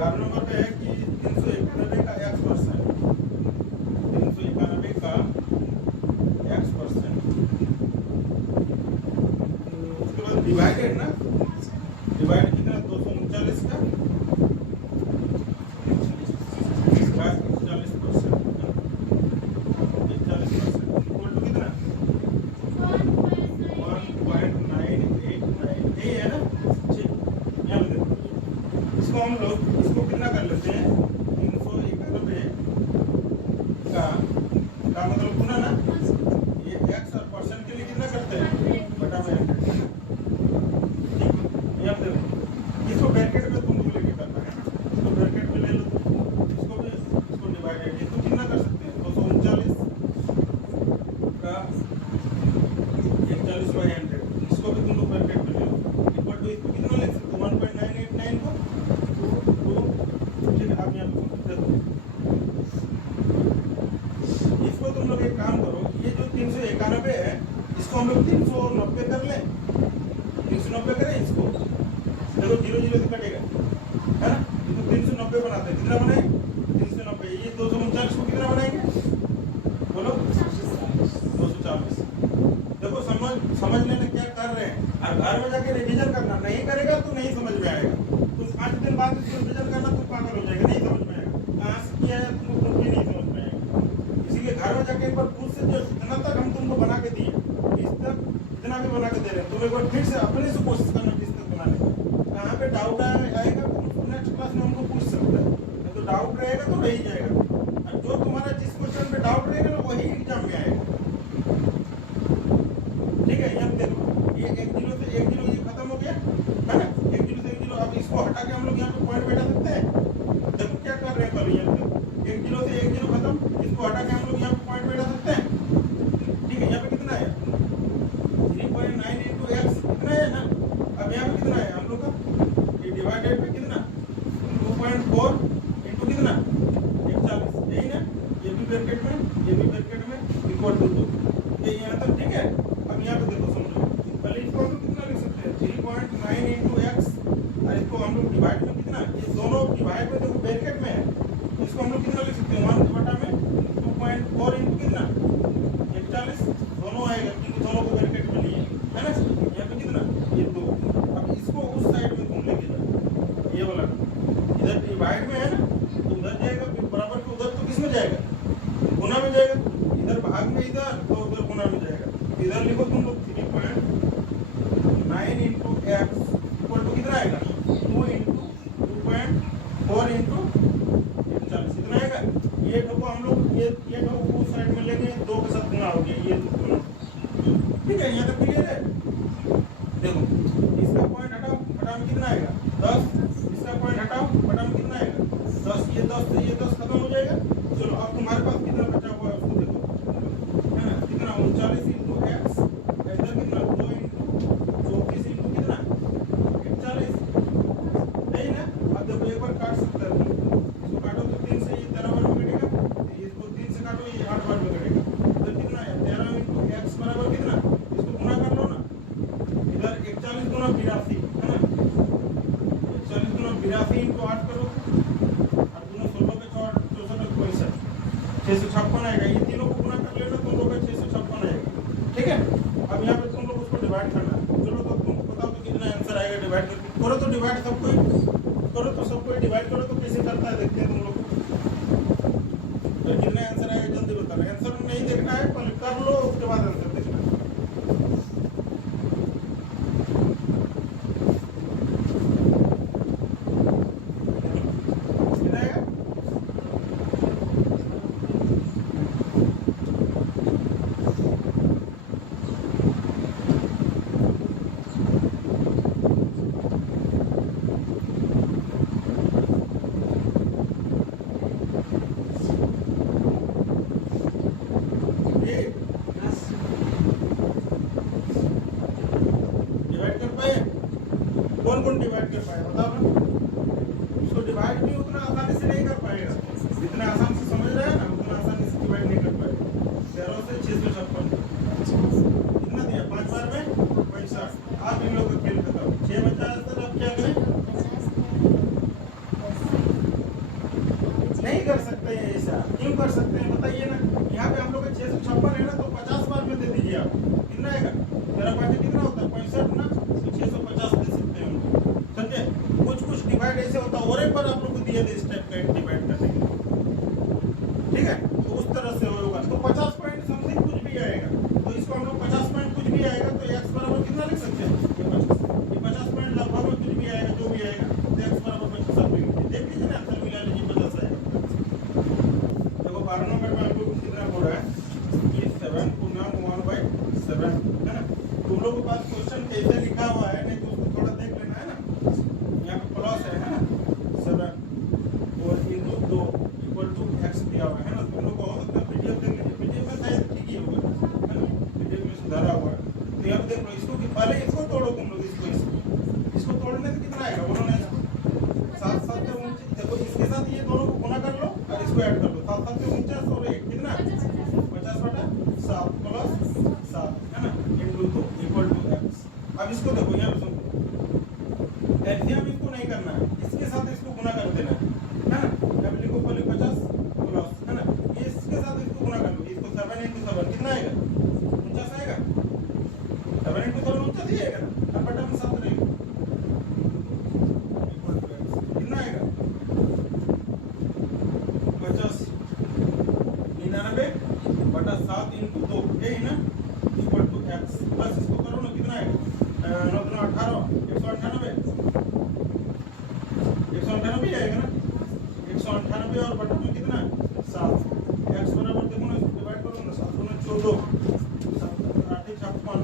कारण नंबर पे है कि 391 का x%, 391 का x%। हम लोग इसको कितना कर लेते हैं 391 का मतलब गुना ना, ये एक्स और परसेंट के लिए कितना करते हैं बटा में 100, ठीक है। इसको ब्रैकेट में तुम लोग लेके करना है, इसको ब्रैकेट में ले लो, इसको भी इसको डिवाइडेड, इसको कितना कर सकते हैं 239 का 41/100, इसको भी तुम लोग ब्रैकेट में ले लो, इक्वल टू इसको कितना लिख सकते हो 1.989 को 2, ठीक है। आप यहाँ पे देखो, इसको तुम लोग एक काम करो, ये जो 391 है इसको हम लोग 390 कर लें, 390 करें इसको, देखो 0 0 से कटेगा, है ना, तो 390 बनाते हैं, कितना बनाए 390, ये 239 को कितना बनाएंगे बोलो 240। देखो समझ लेना क्या कर रहे हैं, और घर में जाके रिवीजन करना, नहीं करेगा तो नहीं समझ में आएगा, तो 5 दिन बाद इसको रिवीजन करना तो पागल हो जाएगा, नहीं समझ में आएगा, कहाँ से किया है तुमको कुछ भी नहीं समझ में आएगा। इसीलिए घर में जाके एक बार खुद से जो जितना तक हम तुमको बना के दिए, इस तक जितना भी बना के दे रहे हैं, तुम एक बार फिर से अपने से कोशिश करना जिस तक बनाने का, कहाँ पे डाउट आएगा तुम नेक्स्ट क्लास में हमको पूछ सकते हो, तो डाउट रहेगा तो रह ही जाएगा, और जो तुम्हारा जिस क्वेश्चन पे डाउट रहेगा ना वही एग्जाम में आएगा, ठीक है। यहाँ देखो ये 1 0 से 1 0 ये खत्म हो गया, है ना, 1 0 से 1 0, अब इसको हटा के हम लोग यहाँ पे पॉइंट बैठा सकते हैं, देखो क्या कर रहे हैं कल, यहाँ पे 1 0 से 1 0 खत्म, इसको हटा के हम लोग यहाँ पे पॉइंट बैठा सकते हैं, ठीक है। यहाँ पे कितना है 3.9 into x कितना है ना, अब यहाँ पे कितना है हम लोग का, ये डिवाइडेड पे कितना 2.4 into कितना 41, यही ना, ये भी ब्रैकेट में ये भी ब्रैकेट में इक्वल टू 2, ये यहाँ तक ठीक है। अब यहाँ पे देखो समझो, पहले इसको हम लोग कितना लिख सकते हैं 3.9 into x, और इसको हम लोग डिवाइड में कितना, ये दोनों डिवाइड में देखो ब्रैकेट में है, इसको हम लोग कितना लिख सकते हैं 1 बटा में 2.4 into कितना 41, दोनों आएगा क्योंकि दोनों को ब्रैकेट में लिए, है ना, यहाँ पे कितना ये 2, अब इसको उस साइड में तुम लेके जाओ, ये वाला इधर डिवाइड में है ना, तो उधर जाएगा, फिर बराबर के उधर तो किस में जाएगा गुना में जाएगा, इधर भाग में इधर तो उधर गुना में जाएगा, इधर लिखो तुम लोग 3.9 into x इक्वल टू कितना आएगा 2 into 2.4 into 41, इतना आएगा। ये देखो हम लोग ये देखो उस साइड में लेंगे, 2 के साथ गुना हो गया, ये दोनों, ठीक है। यहाँ तक क्लियर है। देखो इसका पॉइंट हटाओ, बटा में कितना आएगा 10, इसका पॉइंट हटाओ, बटा में कितना आएगा 10, ये 10 से ये 10 खत्म हो जाएगा। चलो अब तुम्हारे पास कितना बचा हुआ है उसको देखो, है ना, कितना 39 into x, इधर कितना 2 into 34 into कितना 41, नहीं ना। अब देखो एक बार काट सकते हो, इसको काटो तो 3 से ये 13 बार में कटेगा, इसको 3 से काटो ये 8 बार में कटेगा, इधर कितना है 13 into x बराबर कितना, इसको गुना कर लो ना, इधर 41 गुना 82, है ना, 41 गुना 82 into 8 करो, और गुना 16 के 64 656 आएगा, ये तीनों को गुना कर लेना, तुम लोग का 656 आएगा, ठीक है। अब यहाँ पे तुम लोग उसको डिवाइड करना, चलो तो तुमको बताओ तो कितना आंसर आएगा, डिवाइड करके करो तो डिवाइड सब कोई डिवाइड करो तो कैसे करता है देखते हैं तुम लोग, तो कितना आंसर आएगा जल्दी बताना, आंसर नहीं देखना है पहले कर लो उसके बाद आंसर देखना है। कितना आएगा डिवाइड कर पाए, कौन कौन डिवाइड कर पाए बताओ ना, उसको डिवाइड भी उतना आसानी से नहीं कर पाएगा, जितना आसान से समझ रहा है ना उतना आसानी से डिवाइड नहीं कर पाएगा। 13 से 656 कितना दिया 5 बार में 65, आप इन लोगों का खेल खत्म, 6 बचा तो अब क्या करें, नहीं कर सकते हैं ऐसा, क्यों कर सकते हैं बताइए ना, यहाँ पे हम लोग का 656 है ना, तो 50 बार में दे दीजिए आप, कितना आएगा 13 कितना होता है 65 ना, 650 दे सकते हैं उनको, समझे। कुछ डिवाइड ऐसे होता है, और एक बार आप लोग को दिए थे इस टाइप का डिवाइड करने के लिए, ठीक है, तो उस तरह से होगा, तो 50 पॉइंट समथिंग कुछ भी आएगा, तो इसको हम लोग 50 पॉइंट कुछ भी आएगा तो x बराबर कितना लिख सकते हैं, ये 50 पॉइंट लगभग में कुछ भी आएगा, जो भी आएगा तो x बराबर 50 लिख 7 है ना। तुम लोग के पास क्वेश्चन कैसे लिखा हुआ है नहीं तो उसको थोड़ा देख लेना है ना। यहाँ पे प्लस है ना 7 और इंटू 2 इक्वल टू एक्स दिया हुआ है ना। तुम लोग को हो सकता है पीडीएफ देख लीजिए, पीडीएफ में शायद ठीक ही होगा है ना, पीडीएफ में सुधारा हुआ है। तो यहाँ पे देख लो इसको कि पहले इसको तोड़ो तुम लोग, इसको तोड़ने से कितना आएगा बोलो ना। 7 7 से 49, देखो इसके साथ ये दोनों को गुना कर लो और इसको ऐड कर लो। 7 7 से 49 और 1 कितना 50/7 प्लस 7 है ना इंटू 2 इक्वल टू एक्स। अब इसको देखो यहाँ पे सुनो, एलसीएम इसको नहीं करना है, इसके साथ इसको गुना कर देना है ना। अब लिखो पहले 50 प्लस है ना, ये इसके साथ इसको गुना कर लो। इसको 7 into 7 कितना आएगा 49 आएगा। 7 into 7 49 ही आएगा ना, अब बटा में 7 रहेगा इक्वल टू एक्स कितना आएगा 50 99/7 into 2 यही ना इक्वल टू एक्स। बस इसको करो ना कितना आएगा 9 2 18 198 198 आएगा ना 198 और बटा में कितना 7 एक्स बराबर देखो ना डिवाइड करो ना 7 गुना 14 7 8 56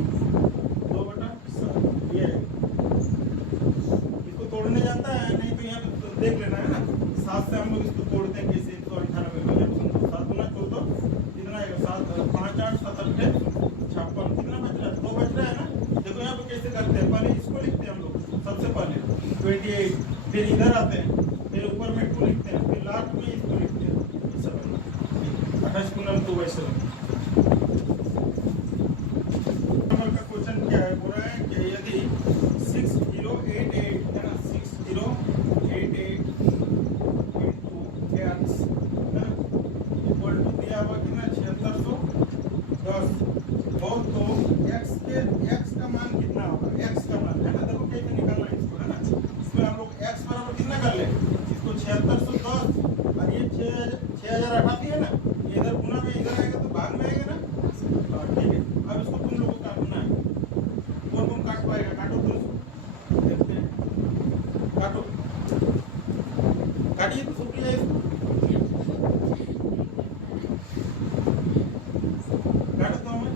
2/7 ये इसको तोड़ने जाता है नहीं तो यहाँ पे देख लेना है ना। 7 से हम लोग इसको तोड़ते हैं कैसे 198 में 7 गुना 14 कितना आएगा 7 5 8 7 8 56 कितना बच रहा है 2 बच रहा है ना। देखो यहाँ पे कैसे करते हैं, पहले इसको लिखते हैं हम लोग सबसे पहले 28, फिर इधर आते हैं, फिर ऊपर में 2 लिखते हैं, फिर लास्ट में इसको लिखते हैं 28 गुना 2 वैसे। नंबर का क्वेश्चन क्या है, बोल रहा है कि यदि 6088 है ना 6088 into x है ना इक्वल टू दिया हुआ कितना 7610 हो तो x का मान कितना होगा। x का मान है ना, देखो कैसे निकालना है इसको है ना। इसमें हम लोग x बराबर कितना कर ले, इसको 7610 और ये 6088 है ना, ये इधर गुना में इधर आएगा तो भाग में आएगा ना। ठीक है, अब इसको तुम लोगों को काटना है, कौन कौन काट पाएगा काटो तो देखते हैं, काटो काटिए तो शुक्रिया इसको काटो तो हमें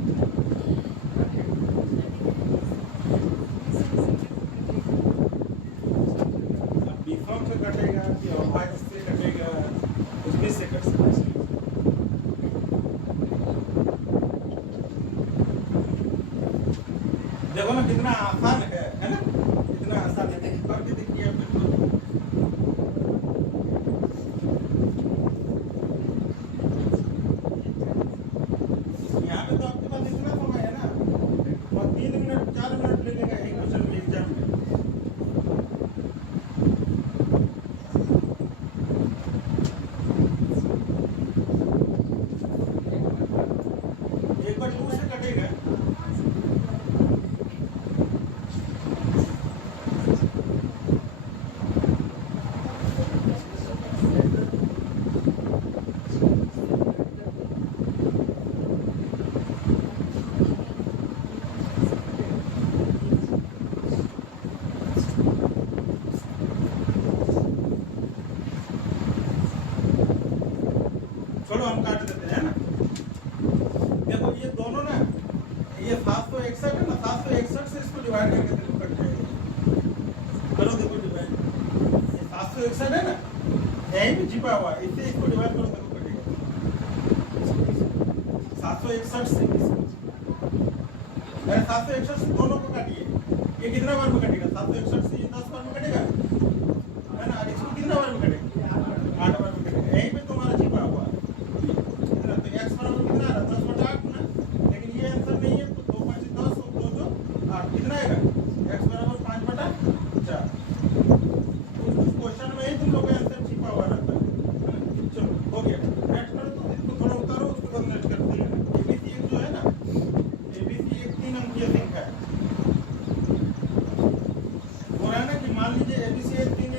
बीफॉर्म से कटेगा कि आवाज से कटेगा उसमें से कट सकते हैं। देखो ना कितना आसान है ना, कितना आसान है करके देखिए आप बिल्कुल। यहाँ पे तो आपके पास इतना समय है ना, और 3 मिनट 4 मिनट ले लेगा एक क्वेश्चन में एग्जाम में। एक बार 2 से कटेगा छोड़ो हम काट देते हैं ना। देखो ये दोनों ना, ये 761 है ना, 761 से इसको डिवाइड करके देखो कट जाएगा। करो देखो डिवाइड, ये 761 है ना यहीं पे छिपा हुआ है, इससे इसको डिवाइड करो देखो कटेगा 761 से इसको 761 से दोनों को काटिए, ये कितना बार में कटेगा 761 से ये 10 बार में कटेगा है ना, और इसको कितना बार में कटेगा 8 बार में कटेगा। यहीं पे तुम्हारा छिपा हुआ है कितना, तो x बराबर कितना आ रहा है 10/8 ना, लेकिन ये आंसर नहीं है तो 2 5 10 और 2 2 8 कितना आएगा x बराबर 5/4। उस क्वेश्चन में ही तुम लोग का आंसर छिपा हुआ रहता है। चलो हो गया, नेक्स्ट करो तो इसको थोड़ा उतारो, उसके बाद नेक्स्ट करते हैं। एबीसी एक जो है ना, एबीसी एक 3 अंकीय संख्या है। हो रहा है ना कि मान लीजिए एबीसी एक 3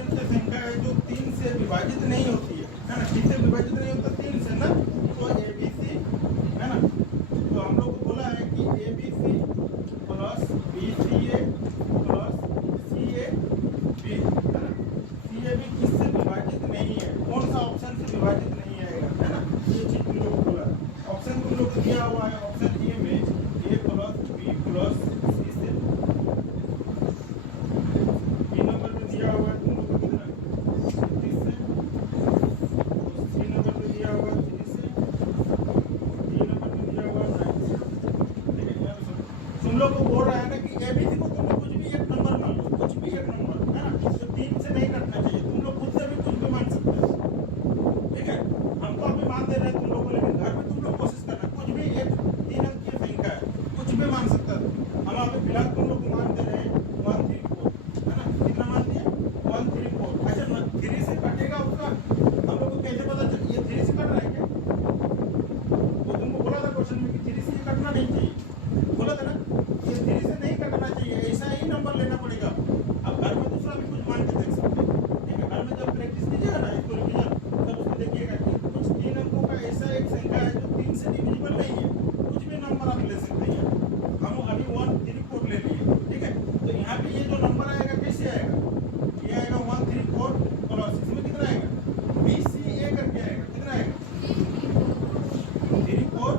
लोग को बोल रहा है ना कि एबीसी को तुम लोग कुछ भी एक नंबर मान लो, कुछ भी एक नंबर है ना, तो 3 से नहीं कटना चाहिए। तुम लोग खुद से भी कुछ भी मान सकते हो, ठीक है। हम तो अभी मान दे रहे हैं तुम लोग को, लेकिन घर में तुम लोग कोशिश करना, कुछ भी एक 3 अंक की संख्या है, कुछ भी मान सकता है। हम अभी फिलहाल तुम लोग को मान दे रहे हैं 134, है ना, कितना मान दिया 134। अच्छा 3 से कटेगा उसका, हम लोग को कैसे पता चले ये 3 से कट रहा है क्या? वो तुमको बोला था क्वेश्चन में कि 3 से ये कटना नहीं चाहिए, बोला था ना, ये 3 से नहीं कटना चाहिए, ऐसा ही नंबर लेना पड़ेगा। अब घर में दूसरा भी कुछ मान के देख सकते हैं, ठीक है। घर में जब प्रैक्टिस कीजिएगा ना इसको रिवीजन, तब उसको देखिएगा कि कुछ 3 अंकों का ऐसा एक संख्या है जो 3 से डिविजिबल नहीं है, कुछ भी नंबर आप ले सकते हैं। हम अभी 134 ले लिए, ठीक है। तो यहाँ पे ये जो नंबर आएगा कैसे आएगा, ये आएगा 134 प्लस इसमें कितना आएगा BCA करके आएगा, कितना आएगा 341,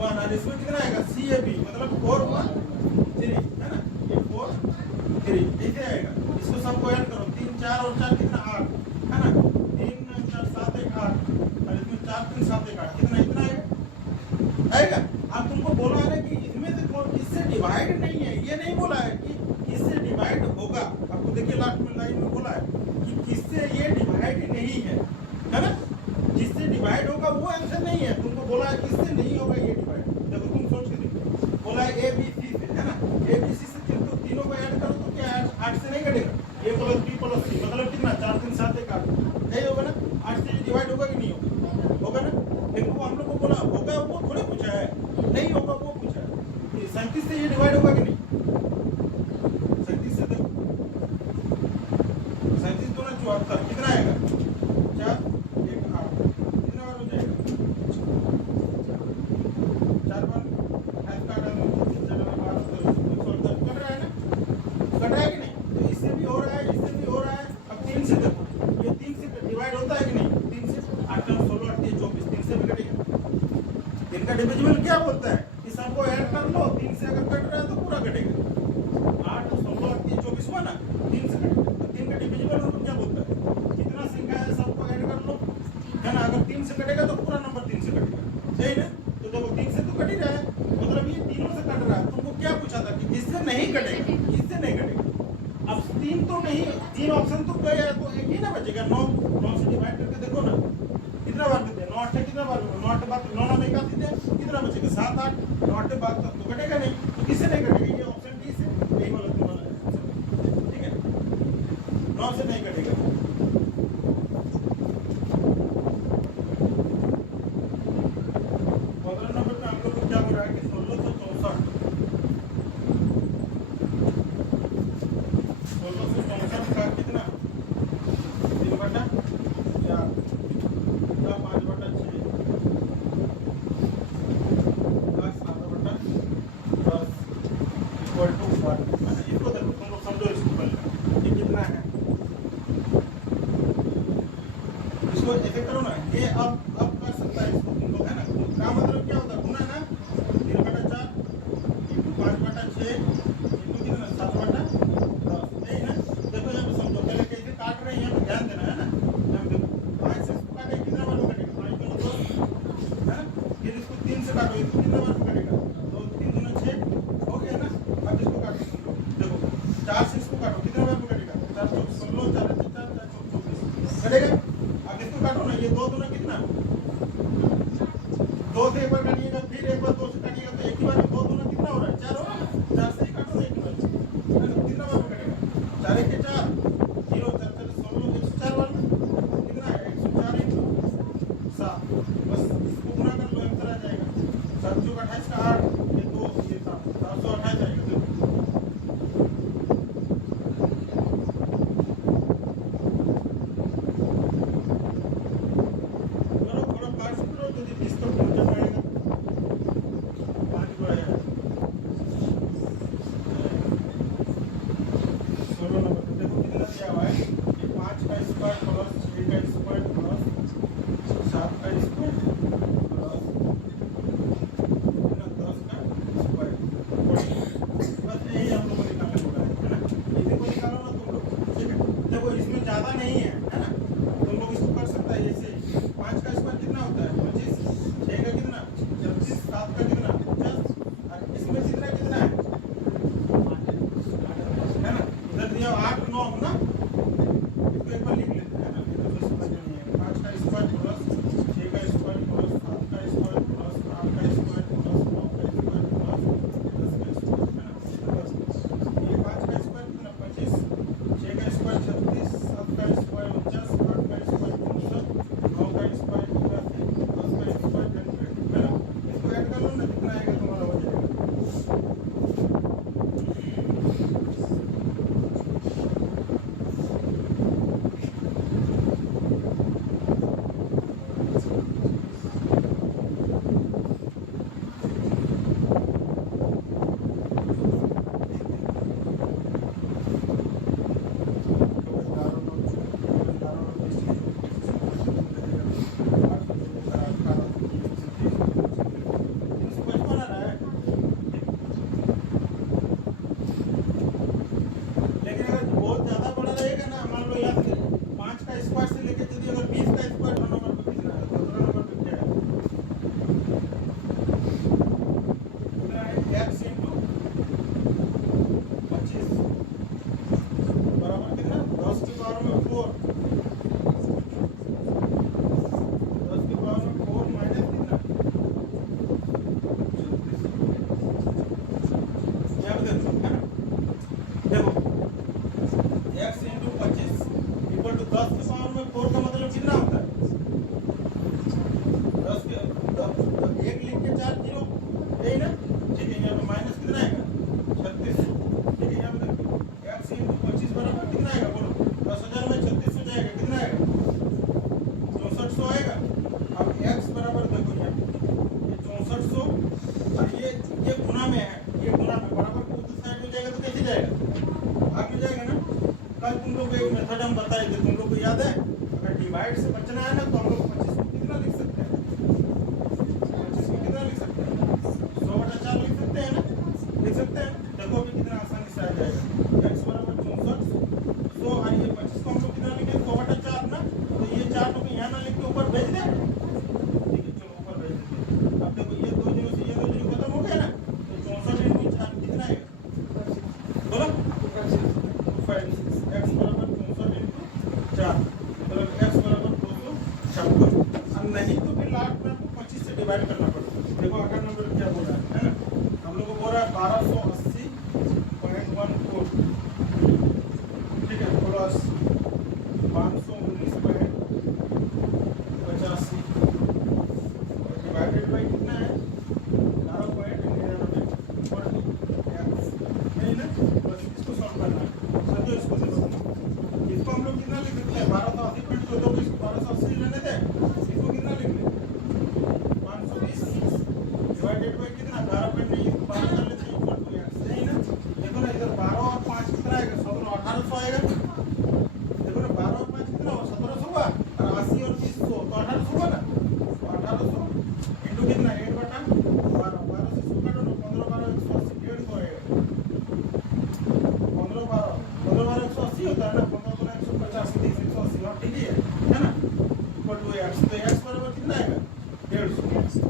और इसमें कितना आएगा CAB, मतलब 413, है ना, ये 43 ऐसे आएगा। इसको सबको ऐड करो, 3 4 और 4 कितना 8, है ना, 3 4 7 1 8, और इसमें 4 3 7 1 8, कितना इतना आएगा। अब तुमको बोला है कि इसमें से कौन किससे डिवाइड नहीं है, ये नहीं बोला है कि किससे डिवाइड होगा। आपको देखिए लास्ट में लाइन में बोला है कि किससे ये डिवाइड नहीं है ना, जिससे डिवाइड होगा वो आंसर नहीं है। तुमको बोला है किससे नहीं होगा ये डिवाइड, देखो तुम सोच के देखो, बोला है ABC से, है ना, ABC से तुम तीनों को ऐड करो तो क्या 8 से नहीं कटेगा, A plus B plus C मतलब कितना 4 3 7 1 8, यही होगा ना। 8 से डिवाइड होगा कि नहीं होगा, होगा ना। लेकिन वो हम लोग को बोला होगा, वो थोड़ी पूछा है, नहीं होगा वो पूछा है। 37 से ये डिवाइड होगा कि नहीं, 37 से देखो 37 2 74, कितना आएगा 4 1 8, कितना बार हो जाएगा 4 बार, 8 का डाल 3 4 बार 12 कट रहा है ना, कट रहा है कि नहीं। तो इससे भी हो रहा है, इससे भी हो रहा है। अब 3 से देखो, ये 3 से डिवाइड होता है कि नहीं, 3 से 8 16 8 24, 3 से भी कटेगा। 3 का डिविजिबल क्या बोलता है कि सबको ऐड कर लो, 3 से अगर कट रहा है तो पूरा कटेगा। 8 16 8 24 हुआ ना, 3 से कटेगा। तो 3 का डिविजिबल रूल क्या बोलता है, कितना संख्या है सबको ऐड कर लो, है ना। अगर 3 से कटेगा तो पूरा नंबर 3 से कटेगा, सही ना। तो देखो 3 से तो कट ही रहा है, मतलब ये तीनों से कट रहा है। तुमको क्या पूछा था कि किससे नहीं कटेगा, किससे नहीं कटेगा। अब 3 तो नहीं, 3 ऑप्शन तो गए हैं, तो एक ही ना बचेगा। 9 से डिवाइड करके देखो ना, कितना बार देते हैं 9 8 कितना बार, 9 8 बार 9 9 में 81 देते, कितना बचेगा 7 8, 9 8 बार तो कटेगा नहीं, तो किससे नहीं कटेगा, ये ऑप्शन डी से, यही वाला तुम्हारा है, ठीक है। 9 से नहीं कटेगा। 15 नंबर पे हम लोग को क्या हो रहा है कि 1664 का कितना 3/4 या 5/6 10 7/10 इक्वल टू 1। इसको देखो, तुम लोग समझो इसको पहले, ये कितना है, इसको ऐसे करो ना, ये अब कर सकता है इसको तुम लोग, है ना। का मतलब क्या होता है, गुना ना 3/4 इंटू 5/6 इंटू कितना 7/10, नहीं ना। देखो यहाँ पे समझो, पहले कैसे काट रहे हैं यहाँ पे ध्यान देना, है ना। यहाँ पे देखो 5 से इसको काटे, कितना बार कटेगा 5 2 2, है ना। फिर इसको 3 से काटो, इसको कितना बार कटेगा 2 3 2 6, हो गया ना। अब इसको काटो, देखो 4 नहीं जाएगा, भाग में जाएगा ना। कल तुम लोग को एक मेथड हम बताए थे, तुम लोग को याद है? अगर डिवाइड से बचना है ना तो हम लोग 25 को कितना लिख सकते हैं? 25 को कितना लिख सकते हैं? 100/4 लिख सकते हैं ना? लिख सकते हैं। देखो अभी कितना आसानी से आ जाएगा। x बराबर 64 100 और ये 25 को हम लोग कितना लिखे? 100/4 ना। तो ये 4 को यहाँ ना लिख के ऊपर भेज दे। ठीक है, चलो ऊपर भेज देते हैं। अब देखो ये 2 जीरो से ये 2 जीरो खत्म हो गया ना, तो 64 × 4 कितना आएगा? बोलो 256। x बराबर 64 × 4 मतलब x बराबर 256। अब नहीं तो फिर लास्ट में आपको 25 से डिवाइड करना पड़ेगा। देखो अगला नंबर क्या बोल रहा है ना, हम लोग को बोल रहा है 1280.14, ठीक है, प्लस 519.85 डिवाइडेड बाई कितना है? 11.99 नहीं ना, बस इसको सॉल्व करना है। समझो इसको, इसको हम लोग कितना लिख सकते हैं? 1280.14 को इसको 1280 लेने थे, इसको कितना लिख ले? 520 डिवाइडेड बाई कितना? 11 नहीं, इसको 12 कर लेते हैं इक्वल टू x, नहीं ना। देखो ना इधर 12 और 5 कितना आएगा? 1800 आएगा। देखो ना 12 और 5 कितना हुआ? 1700 हुआ, और 80 और 30 100 तो 1800 हुआ ना। तो 1800 इंटू कितना? 8/12, 12 से 100 काटो ना, 15 12 180, 150 आएगा। 15 12 180 होता है ना, 15 12 150, 30 180, और ठीक है ना, इक्वल टू x। तो x बराबर कितना आएगा? 150।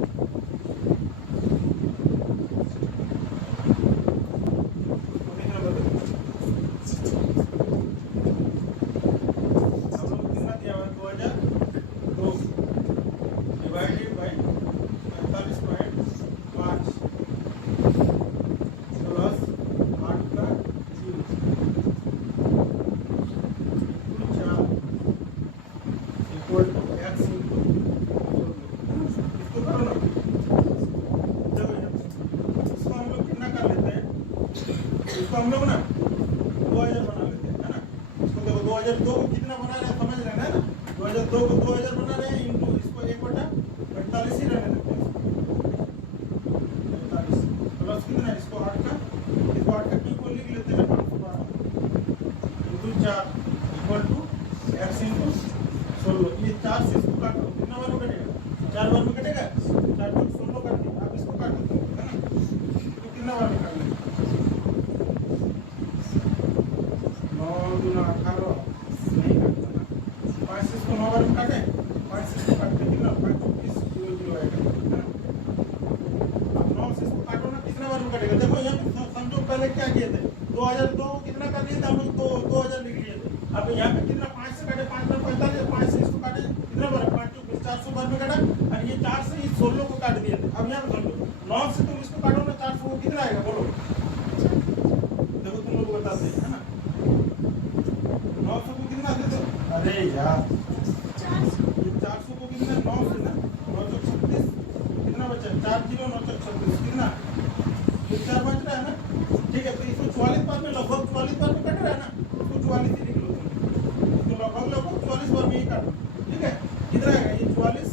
डिवाइडेड बाई 45.5 प्लस 8 का 0 इक्वल टू x इंटू, इसको करो ना। चलो इसको हम लोग कितना कर लेते हैं? इसको हम लोग ना 2000 बना लेते हैं, है ना। इसको देखो 2002 को कितना बना रहे हैं समझ रहे हैं ना। 2002 को 2000 बना रहे हैं इंटू इसको 1/45 ही रहने देते हैं। 45 प्लस कितना है? इसको 8 का, इसको 8 का क्यूब लिख लेते हैं, 512 into 4 equal to x into 16। ये 4 से इसको काटो, कितना बार में कटेगा? 4 बार में कटेगा। 4 तो 16 कर दिया, आप इसको काट दो, है ना। तो कितना बार में काट लेंगे? 9 × 18 नहीं काटता ना। 5 से इसको 9 बार में काटे, 5 से इसको काटते कितना? 5 24 0 आएगा, है ना। अब 9 से इसको काटो ना, कितना बार में कटेगा? देखो यहाँ पे समझो पहले क्या किए थे? 2002 कितना कर लिए थे हम लोग? 2000 लिख लिए थे। अब यहाँ पे कितना? 5 से काटे, 5 बार 45, 5 से इसको काटे कितना बार? 5 24 400 बार में काटा, और ये 4 से इस 16 को काट दिए थे। अब यहाँ पे समझो 9 से तुम इसको काटो ना, 400 को कितना आएगा बोलो? देखो तुम लोग बताते हैं, है ना। 900 को कितना देते? अरे यार, ये 400 को कितना? 9 से ना 936 कितना बचा? 4 0 936 कितना? ये 4 बच रहा है ना। ठीक है, तो इसको 44 बार में, लगभग 44 बार में कट रहा है ना, इसको 44 ही लिख लो तुम। इसको लगभग 44 बार में ही काटो, ठीक है। कितना आएगा? ये 44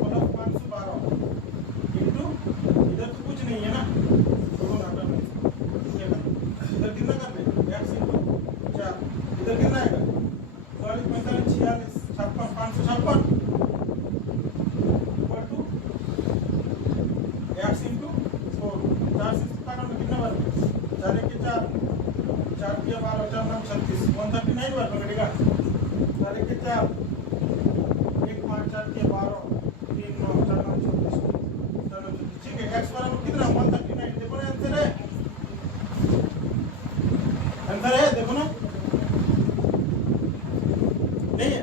प्लस 512 इंटू, इधर तो कुछ नहीं है ना, दोनों घाटा में इधर कितना कर ले? x इंटू 4, इधर कितना आएगा? 44 45 46 56 556 इक्वल टू x इंटू 4। 4 से इसको काटो ना, कितना बार में? 4 1 के 4, 4 के 12 4 9 36 139 बार में कटेगा। 4 1 के 4, 1 5 4 के 12 3 9 4 9 36 4 9 36, ठीक है। x बराबर कितना? 139। देखो ना आंसर है, आंसर है, देखो ना, नहीं है?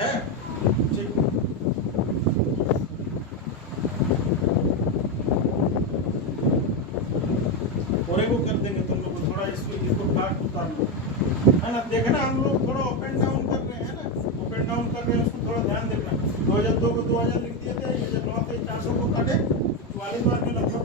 है, ठीक। पूरे को कर देंगे तुम लोग, थोड़ा इसको काट उतार लो, है ना। देखना हम लोग थोड़ा अप एंड डाउन कर रहे हैं ना, अप एंड डाउन कर रहे हैं, उसको थोड़ा ध्यान देना। 2002 को 2000 लिख दिए थे, ये जब 9 से 400 को काटे 44 बार में लगभग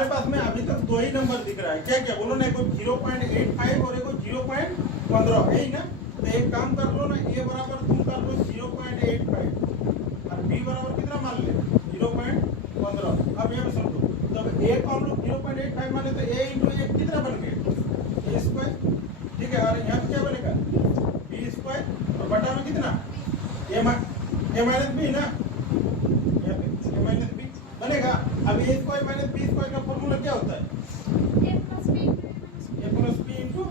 हमारे पास में अभी तक दो ही नंबर दिख रहा है, क्या क्या बोलो ना, एक 0.85 और एक 0.15, यही ना। तो एक काम कर लो ना, ए बराबर तुम कर लो 0.85 और बी बराबर कितना मान ले 0.15। अब ये समझो, जब ए को हम लोग 0.85 माने तो ए इंटू ए कितना बन गया ए स्क्वायर, ठीक है। और यहाँ क्या बनेगा बी स्क्वायर और बटा में कितना ए माइनस बी ना, यहाँ पे ए माइनस बी बनेगा। अब ए स्क्वायर माइनस बी स्क्वायर का फॉर्मूला क्या होता है ए प्लस बी इंटू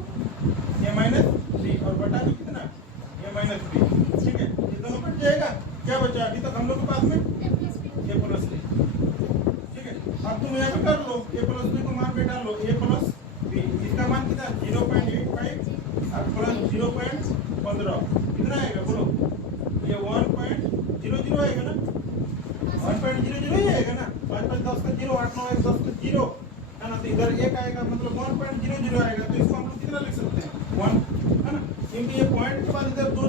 ए माइनस बी और बटा में कितना ए माइनस बी, ठीक है। ये दोनों कट जाएगा, क्या बचा अभी तक हम लोग के पास में ए प्लस बी, ठीक है। अब तुम यहाँ पे कर लो ए प्लस बी को मान पे डाल लो, ए प्लस बी इसका मान कितना 0.85 और प्लस 0.15 कितना आएगा बोलो, ये 1.00 आएगा ना, 1.00 ही आएगा ना। 5 5 10 का 0, 8 9 1 10 का 0 है ना, तो इधर 1 आएगा मतलब 1.00 आएगा। तो इसको हम लोग कितना लिख सकते हैं 1 है ना, क्योंकि ये पॉइंट के बाद इधर 2